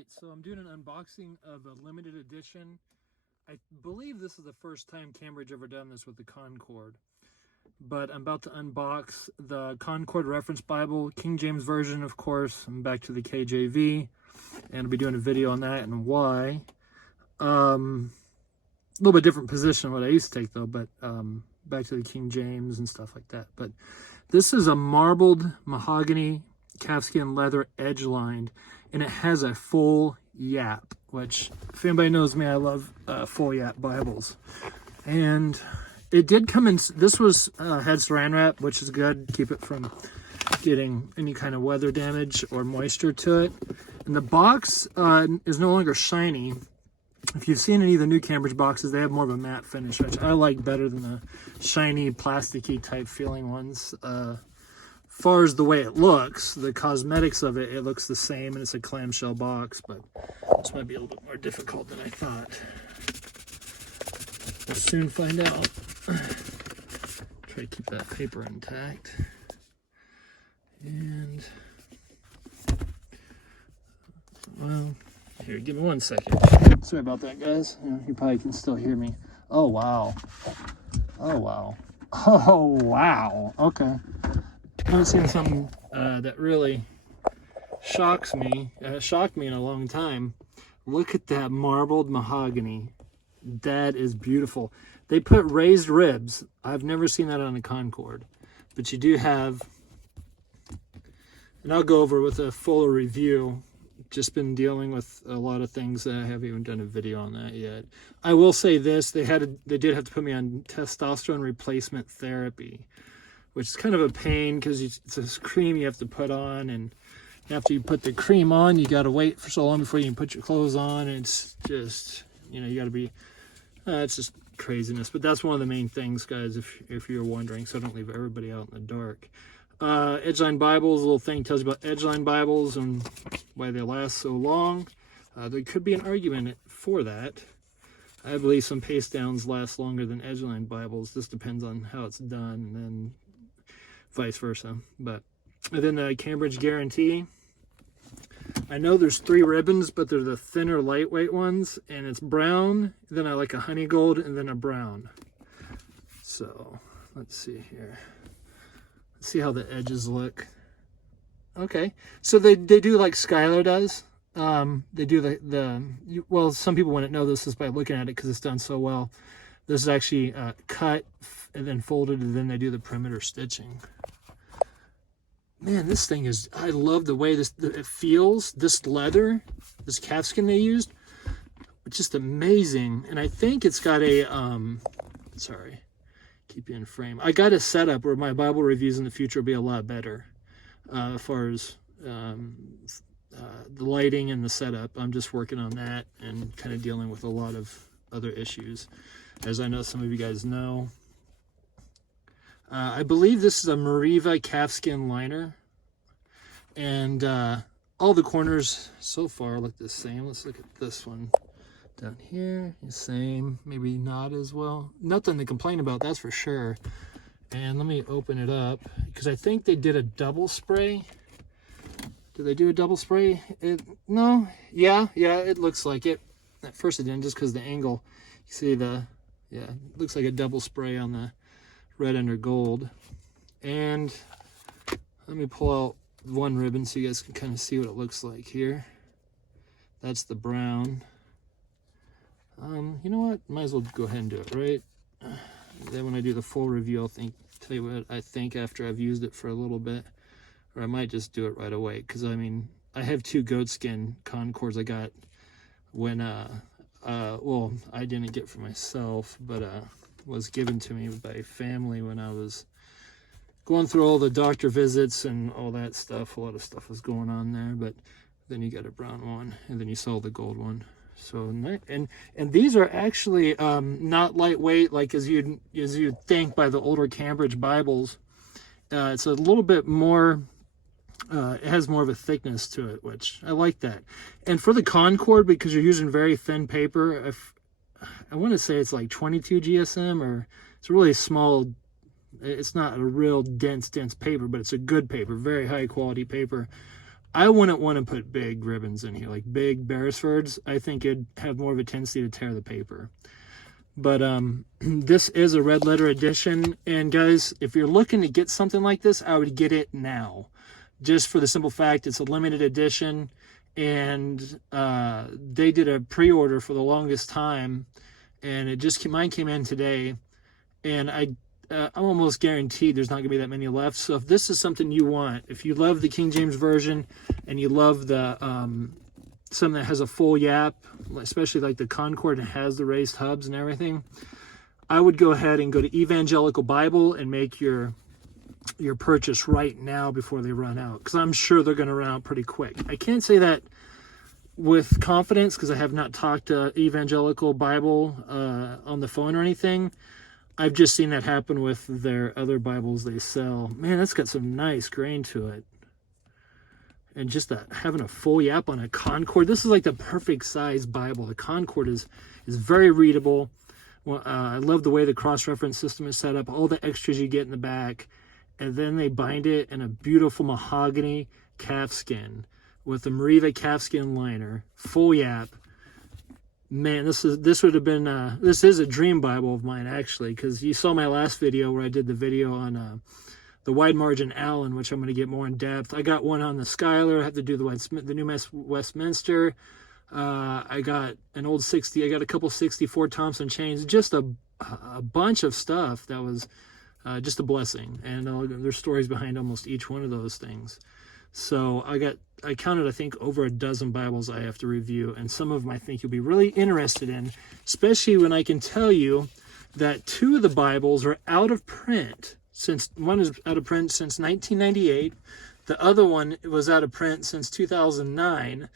Alright, so I'm doing an unboxing of a limited edition. I believe this is the first time Cambridge ever done this with the Concord. But I'm about to unbox the Concord Reference Bible, King James Version, of course. I'm back to the KJV, and I'll be doing a video on that and why. A little bit different position than what I used to take, though, but back to the King James and stuff like that. But this is a marbled mahogany calfskin leather edge lined, and it has a full Yapp, which, if anybody knows me, I love full Yapp Bibles. And it did come in, this was had saran wrap, which is good, keep it from getting any kind of weather damage or moisture to it. And the box is no longer shiny. If you've seen any of the new Cambridge boxes, they have more of a matte finish, which I like better than the shiny, plasticky type feeling ones. As far as the way it looks, the cosmetics of it, it looks the same, and it's a clamshell box, but this might be a little bit more difficult than I thought. We'll soon find out. Try to keep that paper intact. And, well, here, give me 1 second. Sorry about that, guys. You probably can still hear me. Oh, wow. Oh, wow. Oh, wow. Okay. I'm seeing something that really shocked me in a long time. Look at that marbled mahogany. That is beautiful. They put raised ribs. I've never seen that on a Concord, but you do have, and I'll go over with a fuller review. Just been dealing with a lot of things that I haven't even done a video on that yet. I will say this, they did have to put me on testosterone replacement therapy, which is kind of a pain because it's a cream you have to put on, and after you put the cream on, you got to wait for so long before you can put your clothes on, and it's just, you know, you got to be, it's just craziness. But that's one of the main things, guys, if you're wondering, so don't leave everybody out in the dark. Edgeline Bibles, a little thing tells you about Edgeline Bibles and why they last so long. There could be an argument for that. I believe some paste downs last longer than Edgeline Bibles. This depends on how it's done, and then vice versa. But and then the Cambridge Guarantee. I know there's 3 ribbons, but they're the thinner, lightweight ones, and it's brown. Then I like a honey gold, and then a brown. So let's see here. Let's see how the edges look. Okay, so they do like Skylar does. They do well, some people wouldn't know this just by looking at it because it's done so well. This is actually cut and then folded, and then they do the perimeter stitching. Man, this thing is, I love the way it feels. This leather, this calfskin they used, it's just amazing. And I think it's got a, sorry, keep you in frame. I got a setup where my Bible reviews in the future will be a lot better as far as the lighting and the setup. I'm just working on that and kind of dealing with a lot of other issues, as I know some of you guys know. I believe this is a Mariva calfskin liner, and all the corners so far look the same. Let's look at this one down here. The same, maybe not as well. Nothing to complain about, that's for sure. And let me open it up because I think they did a double spray. Did they do a double spray? No, yeah, it looks like it. At first it didn't, just because the angle. You see it looks like a double spray on the red under gold. And let me pull out one ribbon so you guys can kind of see what it looks like here. That's the brown. You know what? Might as well go ahead and do it, right? Then when I do the full review, I'll tell you what I think after I've used it for a little bit. Or I might just do it right away, because I mean, I have 2 goatskin Concords I got when well, I didn't get for myself, but was given to me by family when I was going through all the doctor visits and all that stuff. A lot of stuff was going on there, but then you got a brown one, and then you saw the gold one. So, and these are actually not lightweight like as you'd think by the older Cambridge Bibles. It's a little bit more, it has more of a thickness to it, which I like that. And for the Concord, because you're using very thin paper, I want to say it's like 22 GSM, or it's really small. It's not a real dense paper, but it's a good paper, very high quality paper. I wouldn't want to put big ribbons in here, like big Beresfords. I think it'd have more of a tendency to tear the paper. But this is a red letter edition, and guys, if you're looking to get something like this, I would get it now, just for the simple fact it's a limited edition, and they did a pre-order for the longest time, and mine came in today, and I'm almost guaranteed there's not going to be that many left. So if this is something you want, if you love the King James Version and you love the something that has a full Yapp, especially like the Concord and has the raised hubs and everything, I would go ahead and go to Evangelical Bible and make your purchase right now before they run out, because I'm sure they're going to run out pretty quick. I can't say that with confidence because I have not talked to Evangelical Bible on the phone or anything. I've just seen that happen with their other Bibles they sell. Man, that's got some nice grain to it. And just having a full Yapp on a Concord. This is like the perfect size Bible. The Concord is very readable. Well, I love the way the cross-reference system is set up. All the extras you get in the back. And then they bind it in a beautiful mahogany calfskin with a Mariva calfskin liner. Full Yapp. Man, this would have been this is a dream Bible of mine, actually, because you saw my last video where I did the video on the wide margin Allen, which I'm going to get more in depth. I got one on the Schuyler. I have to do the new Westminster. I got an old 60. I got a couple 64 Thompson chains. Just a bunch of stuff that was just a blessing. And there's stories behind almost each one of those things. So I counted, I think, over a dozen Bibles I have to review, and some of them I think you'll be really interested in, especially when I can tell you that 2 of the Bibles are out of print. One is out of print since 1998, the other one was out of print since 2009,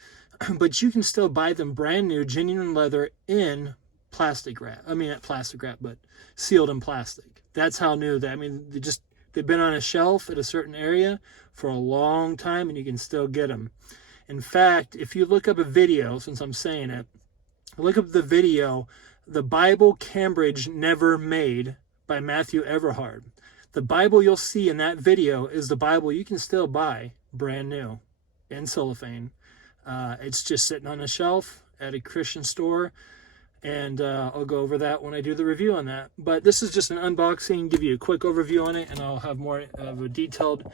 but you can still buy them brand new, genuine leather in plastic wrap. I mean, not plastic wrap, but sealed in plastic. That's how new that. I mean, they've been on a shelf at a certain area for a long time, and you can still get them. In fact, if you look up a video, since I'm saying it, look up the video, The Bible Cambridge Never Made by Matthew Everhard. The Bible you'll see in that video is the Bible you can still buy brand new in cellophane. It's just sitting on a shelf at a Christian store, and I'll go over that when I do the review on that. But this is just an unboxing, give you a quick overview on it, and I'll have more of a detailed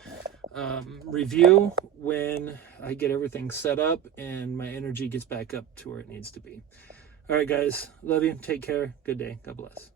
review when I get everything set up and my energy gets back up to where it needs to be. All right, guys, love you. Take care. Good day. God bless.